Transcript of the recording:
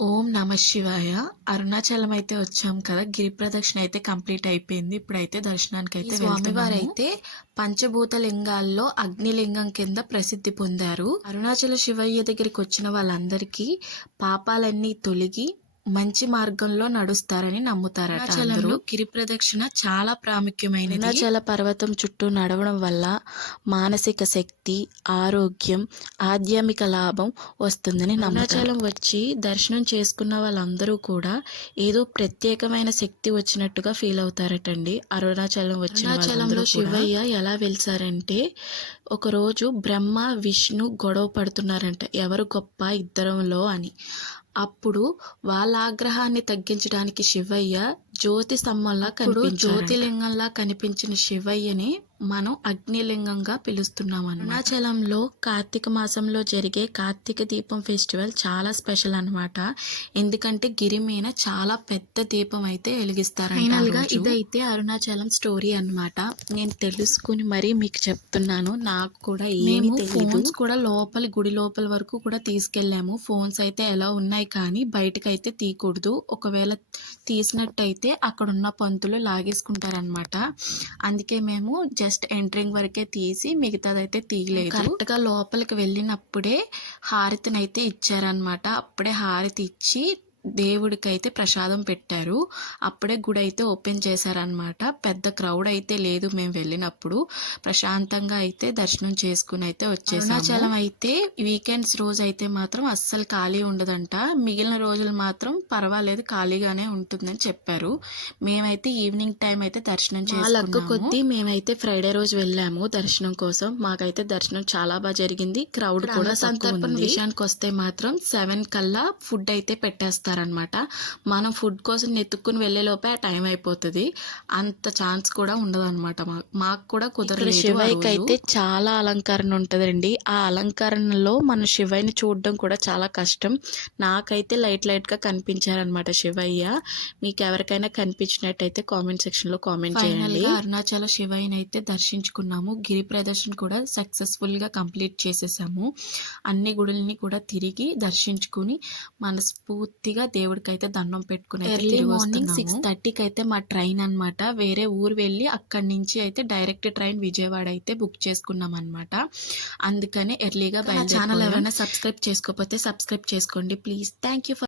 ఓం నమ శివాయ. అరుణాచలం అయితే వచ్చాం కదా! గిరి ప్రదక్షిణ అయితే కంప్లీట్ అయిపోయింది. ఇప్పుడైతే దర్శనానికైతే వెళ్తున్నాము. స్వామివారైతే పంచభూత లింగాల్లో అగ్నిలింగం కింద ప్రసిద్ధి పొందారు. అరుణాచల శివయ్య దగ్గరికి వచ్చిన వాళ్ళందరికీ పాపాలన్నీ తొలగి మంచి మార్గంలో నడుస్తారని నమ్ముతారట. అరుణాచలంలో గిరి ప్రదక్షిణ చాలా ప్రాముఖ్యమైనది. అరుణాచల పర్వతం చుట్టూ నడవడం వల్ల మానసిక శక్తి, ఆరోగ్యం, ఆధ్యాత్మిక లాభం వస్తుందని నమ్ముతారు. అరుణాచలం వచ్చి దర్శనం చేసుకున్న వాళ్ళందరూ కూడా ఏదో ప్రత్యేకమైన శక్తి వచ్చినట్టుగా ఫీల్ అవుతారటండి. అరుణాచలంలో శివయ్య ఎలా వెలిసారంటే, ఒకరోజు బ్రహ్మ విష్ణు గొడవ పడుతున్నారంట, ఎవరు గొప్ప ఇద్దరంలో అని. అప్పుడు వాళ్ళ ఆగ్రహాన్ని తగ్గించడానికి శివయ్య జ్యోతి స్తంభంలా జ్యోతిలింగంలా కనిపించిన శివయ్యని మనం అగ్నిలింగంగా పిలుస్తున్నాం. అరుణాచలంలో కార్తీక మాసంలో జరిగే కార్తీక దీపం ఫెస్టివల్ చాలా స్పెషల్ అన్నమాట. ఎందుకంటే గిరి మీద చాలా పెద్ద దీపం అయితే వెలిగిస్తారు. ఫైనల్గా ఇదైతే అరుణాచలం స్టోరీ అన్నమాట. నేను తెలుసుకుని మరీ మీకు చెప్తున్నాను. నాకు కూడా ఏమీ తెలియదు. ఫోన్స్ కూడా గుడి లోపల వరకు కూడా తీసుకెళ్ళాము. ఫోన్స్ అయితే ఎలా ఉన్నాయి కానీ బయటకైతే తీయకూడదు. ఒకవేళ తీసినట్టయితే అక్కడున్న పంతులు లాగేసుకుంటారనమాట. అందుకే మేము జస్ట్ ఎంట్రింగ్ వరకే తీసి మిగతాదైతే తీయలేదు. కరెక్ట్గా లోపలికి వెళ్ళినప్పుడే హారతినైతే ఇచ్చారనమాట. అప్పుడే హారతి ఇచ్చి దేవుడికైతే ప్రసాదం పెట్టారు. అప్పుడే గుడి అయితే ఓపెన్ చేశారనమాట. పెద్ద క్రౌడ్ అయితే లేదు. మేము వెళ్ళినప్పుడు ప్రశాంతంగా అయితే దర్శనం చేసుకుని అయితే వచ్చేసాము. అరుణాచలం అయితే వీకెండ్స్ రోజు అయితే మాత్రం అస్సలు ఖాళీ ఉండదంట. మిగిలిన రోజులు మాత్రం పర్వాలేదు, ఖాళీగానే ఉంటుందని చెప్పారు. మేమైతే ఈవినింగ్ టైం అయితే దర్శనం చేసుకున్నాము. కొద్దీ మేమైతే ఫ్రైడే రోజు వెళ్ళాము దర్శనం కోసం. మాకైతే దర్శనం చాలా బాగా జరిగింది. క్రౌడ్ కూడా సంతర్పణ విషయానికి వస్తే మాత్రం 7 కల్లా ఫుడ్ అయితే పెట్టేస్తారు అనమాట. మనం ఫుడ్ కోసం నెత్తుక్కుని వెళ్ళే లోపే ఆ టైం అయిపోతుంది. అంత ఛాన్స్ కూడా ఉండదు అనమాట. మాకు కూడా కుదరలేదు. శివయ్యకి అయితే చాలా అలంకరణ ఉంటుందండి. ఆ అలంకరణలో మన శివయ్యని చూడడం కూడా చాలా కష్టం. నాకైతే లైట్గా కనిపించారనమాట శివయ్య. మీకు ఎవరికైనా కనిపించినట్టయితే కామెంట్ సెక్షన్లో కామెంట్ చేయండి. అరుణాచల శివయ్యని అయితే దర్శించుకున్నాము. గిరి ప్రదర్శన కూడా సక్సెస్ఫుల్గా కంప్లీట్ చేసేసాము. అన్ని గుడుల్ని కూడా తిరిగి దర్శించుకుని మనస్ఫూర్తిగా దేవుడికి అయితే దండం పెట్టుకుని ఎర్లీ మార్నింగ్ 6:30కి అయితే మా ట్రైన్ అనమాట. వేరే ఊరు వెళ్ళి అక్కడి నుంచి అయితే డైరెక్ట్ ట్రైన్ విజయవాడ అయితే బుక్ చేసుకున్నాం అనమాట. అందుకనే ఎర్లీగా ఛానల్ ఎవరైనా సబ్స్క్రైబ్ చేసుకోకపోతే సబ్స్క్రైబ్ చేసుకోండి ప్లీజ్. Thank you.